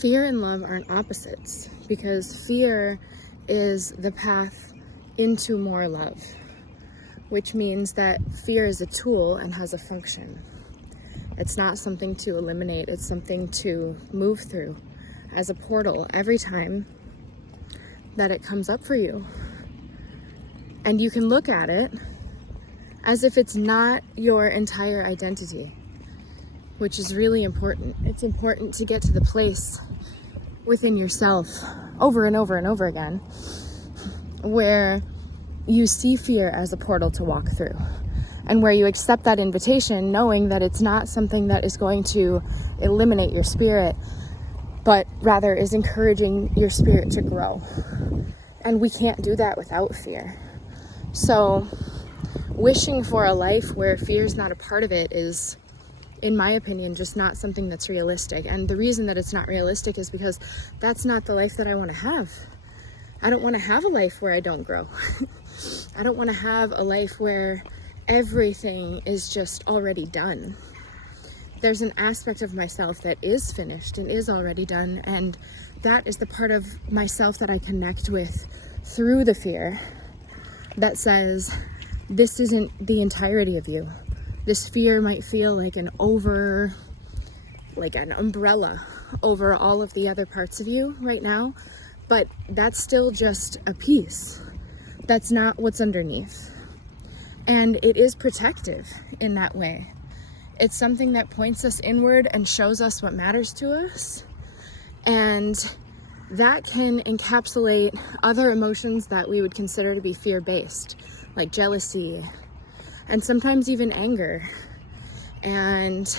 fear and love aren't opposites, because fear is the path into more love, which means that fear is a tool and has a function. It's not something to eliminate, it's something to move through as a portal every time that it comes up for you. And you can look at it as if it's not your entire identity, which is really important. It's important to get to the place within yourself over and over and over again where you see fear as a portal to walk through, and where you accept that invitation knowing that it's not something that is going to eliminate your spirit, but rather is encouraging your spirit to grow. And we can't do that without fear. So wishing for a life where fear is not a part of it is, in my opinion, just not something that's realistic. And the reason that it's not realistic is because that's not the life that I want to have. I don't want to have a life where I don't grow. I don't want to have a life where everything is just already done. There's an aspect of myself that is finished and is already done, and that is the part of myself that I connect with through the fear that says, this isn't the entirety of you. This fear might feel like an umbrella over all of the other parts of you right now, but that's still just a piece. That's not what's underneath. And it is protective in that way. It's something that points us inward and shows us what matters to us. And that can encapsulate other emotions that we would consider to be fear-based, like jealousy, and sometimes even anger. And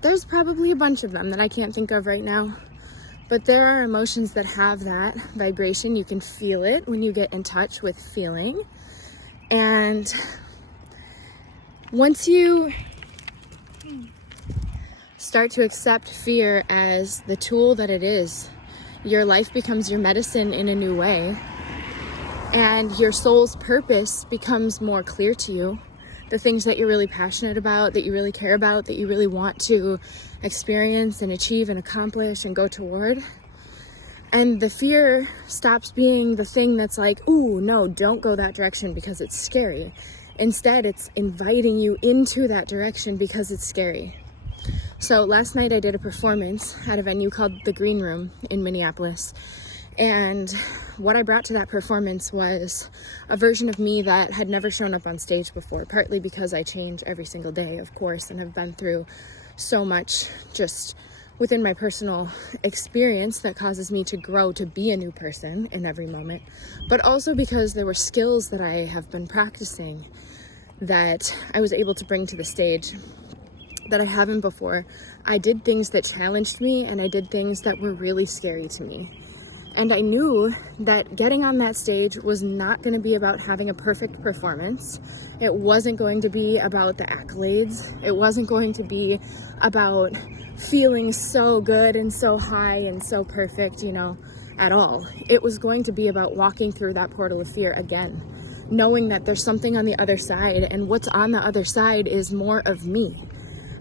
there's probably a bunch of them that I can't think of right now. But there are emotions that have that vibration. You can feel it when you get in touch with feeling. And once you start to accept fear as the tool that it is, your life becomes your medicine in a new way. And your soul's purpose becomes more clear to you. The things that you're really passionate about, that you really care about, that you really want to experience and achieve and accomplish and go toward. And the fear stops being the thing that's like, ooh, no, don't go that direction because it's scary. Instead, it's inviting you into that direction because it's scary. So last night I did a performance at a venue called The Green Room in Minneapolis. And what I brought to that performance was a version of me that had never shown up on stage before, partly because I change every single day, of course, and have been through so much just within my personal experience that causes me to grow to be a new person in every moment, but also because there were skills that I have been practicing that I was able to bring to the stage that I haven't before. I did things that challenged me, and I did things that were really scary to me. And I knew that getting on that stage was not going to be about having a perfect performance. It wasn't going to be about the accolades. It wasn't going to be about feeling so good and so high and so perfect, at all. It was going to be about walking through that portal of fear again, knowing that there's something on the other side, and what's on the other side is more of me.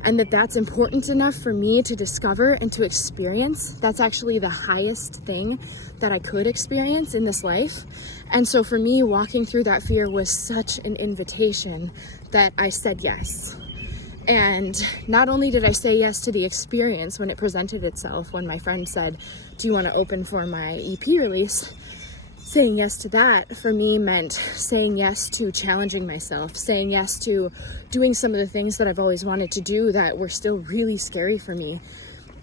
And that's important enough for me to discover and to experience. That's actually the highest thing that I could experience in this life. And so for me, walking through that fear was such an invitation that I said yes. And not only did I say yes to the experience when it presented itself, when my friend said, do you want to open for my EP release? Saying yes to that for me meant saying yes to challenging myself, saying yes to doing some of the things that I've always wanted to do that were still really scary for me.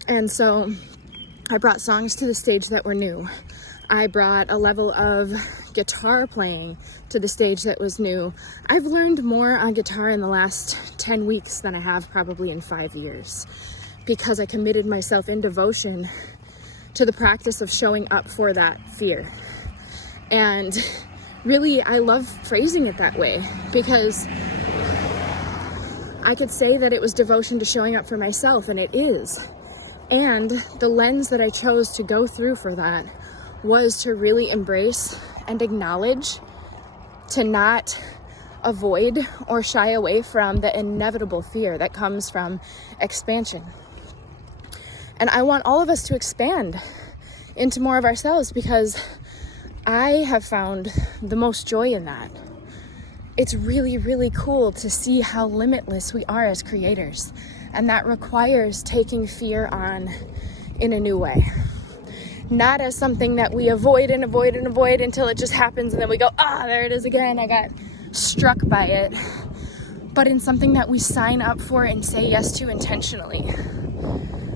And so I brought songs to the stage that were new. I brought a level of guitar playing to the stage that was new. I've learned more on guitar in the last 10 weeks than I have probably in 5 years, because I committed myself in devotion to the practice of showing up for that fear. And really, I love phrasing it that way, because I could say that it was devotion to showing up for myself, and it is. And the lens that I chose to go through for that was to really embrace and acknowledge, to not avoid or shy away from the inevitable fear that comes from expansion. And I want all of us to expand into more of ourselves, because I have found the most joy in that. It's really, really cool to see how limitless we are as creators. And that requires taking fear on in a new way. Not as something that we avoid and avoid and avoid until it just happens and then we go, there it is again, I got struck by it. But in something that we sign up for and say yes to intentionally.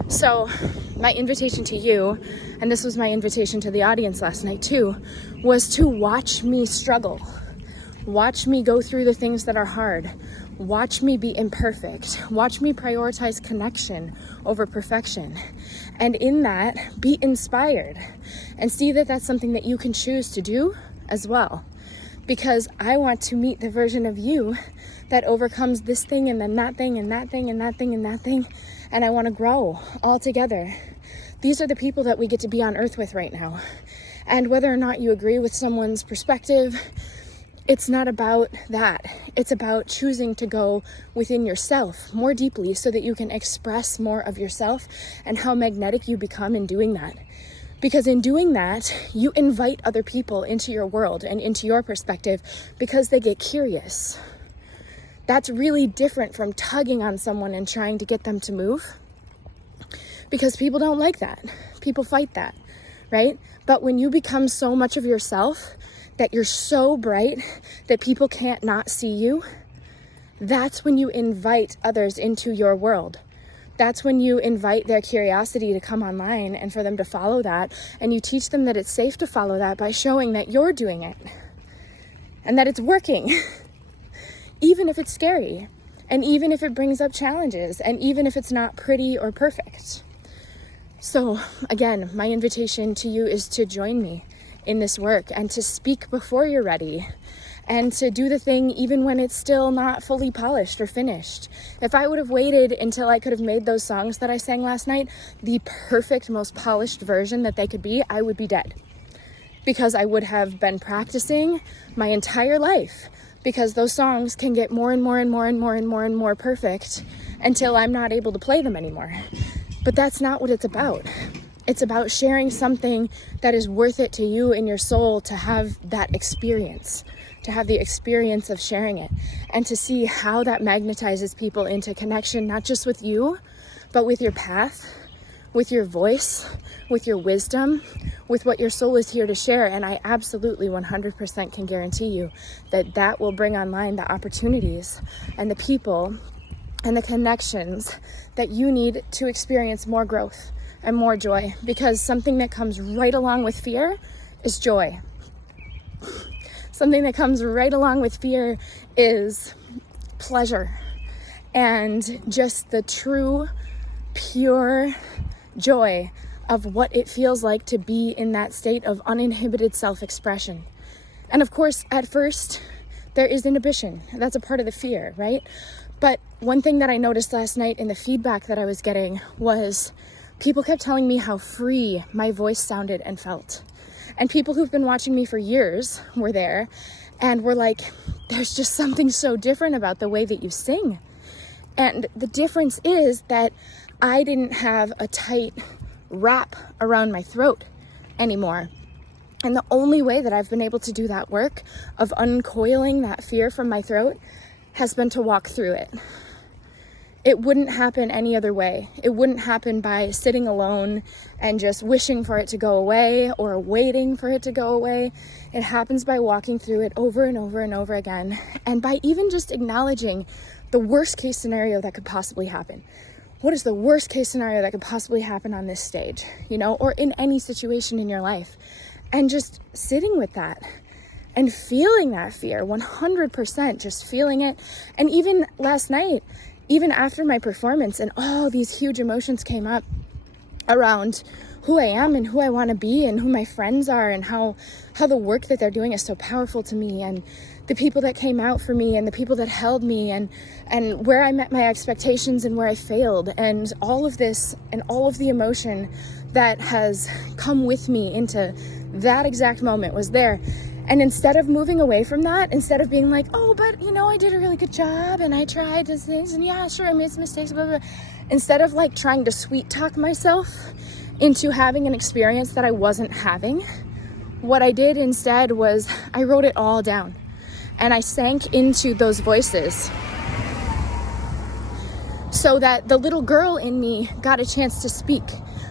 So my invitation to you, and this was my invitation to the audience last night too, was to watch me struggle. Watch me go through the things that are hard. Watch me be imperfect. Watch me prioritize connection over perfection. And in that, be inspired and see that that's something that you can choose to do as well. Because I want to meet the version of you that overcomes this thing and then that thing and that thing and that thing and that thing. And I want to grow all together. These are the people that we get to be on earth with right now. And whether or not you agree with someone's perspective, it's not about that. It's about choosing to go within yourself more deeply so that you can express more of yourself and how magnetic you become in doing that. Because in doing that, you invite other people into your world and into your perspective because they get curious. That's really different from tugging on someone and trying to get them to move. Because people don't like that. People fight that, right? But when you become so much of yourself that you're so bright that people can't not see you, that's when you invite others into your world. That's when you invite their curiosity to come online and for them to follow that. And you teach them that it's safe to follow that by showing that you're doing it and that it's working, even if it's scary, and even if it brings up challenges, and even if it's not pretty or perfect. So again, my invitation to you is to join me in this work and to speak before you're ready and to do the thing even when it's still not fully polished or finished. If I would have waited until I could have made those songs that I sang last night the perfect, most polished version that they could be, I would be dead. Because I would have been practicing my entire life, because those songs can get more and more and more and more and more and more perfect until I'm not able to play them anymore. But that's not what it's about. It's about sharing something that is worth it to you in your soul to have that experience, to have the experience of sharing it, and to see how that magnetizes people into connection, not just with you, but with your path, with your voice, with your wisdom, with what your soul is here to share. And I absolutely 100% can guarantee you that that will bring online the opportunities and the people and the connections that you need to experience more growth and more joy, because something that comes right along with fear is joy. Something that comes right along with fear is pleasure and just the true, pure joy of what it feels like to be in that state of uninhibited self-expression. And of course, at first, there is inhibition. That's a part of the fear, right? But one thing that I noticed last night in the feedback that I was getting was people kept telling me how free my voice sounded and felt. And people who've been watching me for years were there and were like, there's just something so different about the way that you sing. And the difference is that I didn't have a tight wrap around my throat anymore. And the only way that I've been able to do that work of uncoiling that fear from my throat has been to walk through it. It wouldn't happen any other way. It wouldn't happen by sitting alone and just wishing for it to go away or waiting for it to go away. It happens by walking through it over and over and over again, and by even just acknowledging the worst case scenario that could possibly happen. What is the worst case scenario that could possibly happen on this stage, or in any situation in your life? And just sitting with that and feeling that fear 100%, just feeling it. And even last night, even after my performance and all these huge emotions came up around who I am and who I want to be and who my friends are and how the work that they're doing is so powerful to me, and the people that came out for me and the people that held me and where I met my expectations and where I failed, and all of this and all of the emotion that has come with me into that exact moment was there. And instead of moving away from that, instead of being like, oh, but I did a really good job and I tried these things and yeah, sure, I made some mistakes, blah, blah, blah. Instead of like trying to sweet talk myself into having an experience that I wasn't having, what I did instead was I wrote it all down and I sank into those voices so that the little girl in me got a chance to speak,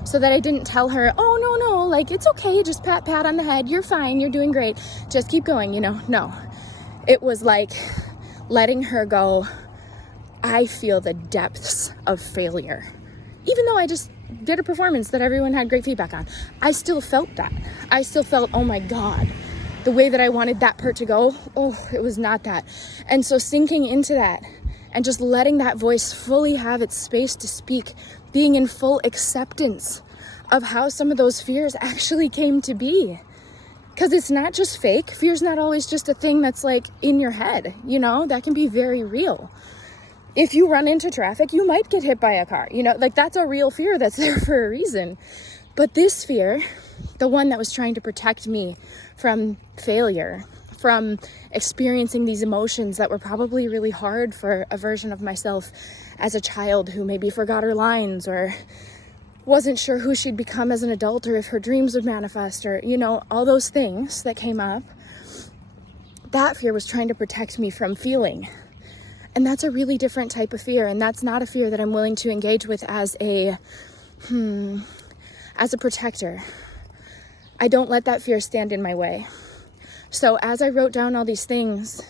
so that I didn't tell her, oh, no, like, it's okay, just pat on the head, you're fine, you're doing great, just keep going, No, it was like letting her go, I feel the depths of failure. Even though I just did a performance that everyone had great feedback on, I still felt that. I still felt, oh my God, the way that I wanted that part to go, oh, it was not that. And so sinking into that and just letting that voice fully have its space to speak, being in full acceptance of how some of those fears actually came to be. Because it's not just fake. Fear's not always just a thing that's like in your head, that can be very real. If you run into traffic, you might get hit by a car, like that's a real fear that's there for a reason. But this fear, the one that was trying to protect me from failure, from experiencing these emotions that were probably really hard for a version of myself as a child who maybe forgot her lines or wasn't sure who she'd become as an adult or if her dreams would manifest or, all those things that came up. That fear was trying to protect me from feeling. And that's a really different type of fear. And that's not a fear that I'm willing to engage with as a protector. I don't let that fear stand in my way. So as I wrote down all these things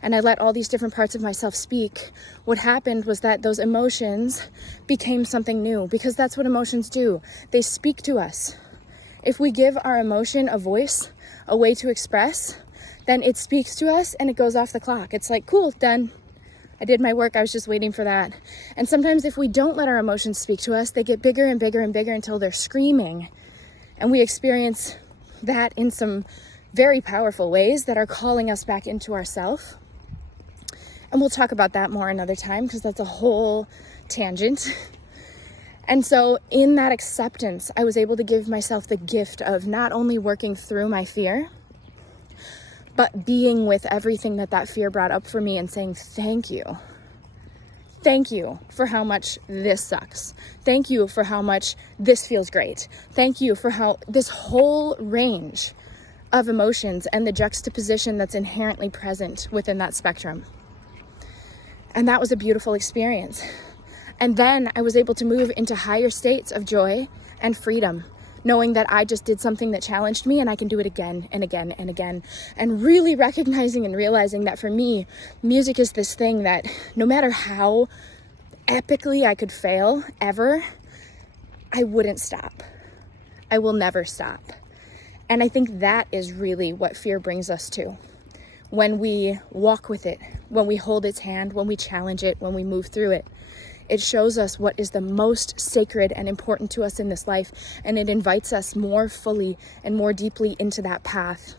and I let all these different parts of myself speak, what happened was that those emotions became something new, because that's what emotions do. They speak to us. If we give our emotion a voice, a way to express, then it speaks to us and it goes off the clock. It's like, cool, done. I did my work. I was just waiting for that. And sometimes if we don't let our emotions speak to us, they get bigger and bigger and bigger until they're screaming. And we experience that in some very powerful ways that are calling us back into ourself. And we'll talk about that more another time because that's a whole tangent. And so in that acceptance, I was able to give myself the gift of not only working through my fear, but being with everything that fear brought up for me and saying, thank you. Thank you for how much this sucks. Thank you for how much this feels great. Thank you for how this whole range of emotions and the juxtaposition that's inherently present within that spectrum. And that was a beautiful experience. And then I was able to move into higher states of joy and freedom, knowing that I just did something that challenged me and I can do it again and again and again. And really recognizing and realizing that for me, music is this thing that no matter how epically I could fail ever, I wouldn't stop. I will never stop. And I think that is really what fear brings us to. When we walk with it, when we hold its hand, when we challenge it, when we move through it, it shows us what is the most sacred and important to us in this life, and it invites us more fully and more deeply into that path,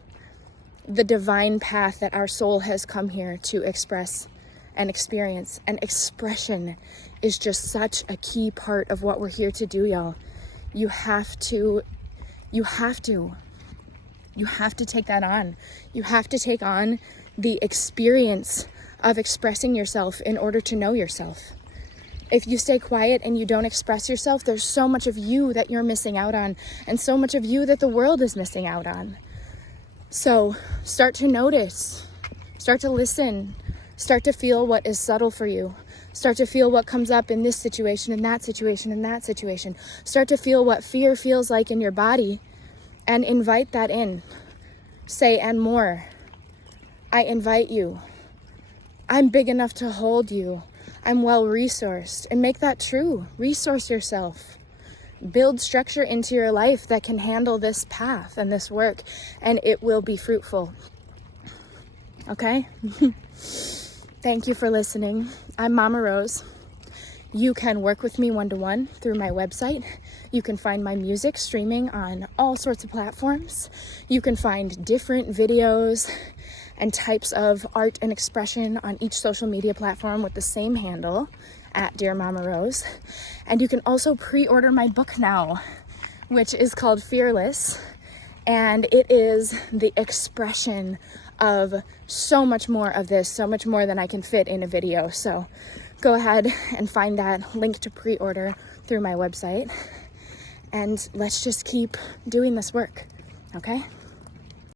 the divine path that our soul has come here to express and experience. And expression is just such a key part of what we're here to do, y'all. You have to take that on. You have to take on the experience of expressing yourself in order to know yourself. If you stay quiet and you don't express yourself, there's so much of you that you're missing out on, and so much of you that the world is missing out on. So start to notice, start to listen, start to feel what is subtle for you. Start to feel what comes up in this situation, in that situation, in that situation. Start to feel what fear feels like in your body and invite that in. Say, and more. I invite you. I'm big enough to hold you. I'm well resourced. And make that true. Resource yourself. Build structure into your life that can handle this path and this work, and it will be fruitful. Okay? Thank you for listening. I'm Mama Rose. You can work with me one-to-one through my website. You can find my music streaming on all sorts of platforms. You can find different videos and types of art and expression on each social media platform with the same handle, at Dear Mama Rose. And you can also pre-order my book now, which is called Fearless. And it is the expression of so much more of this, so much more than I can fit in a video. So go ahead and find that link to pre-order through my website. And let's just keep doing this work, okay?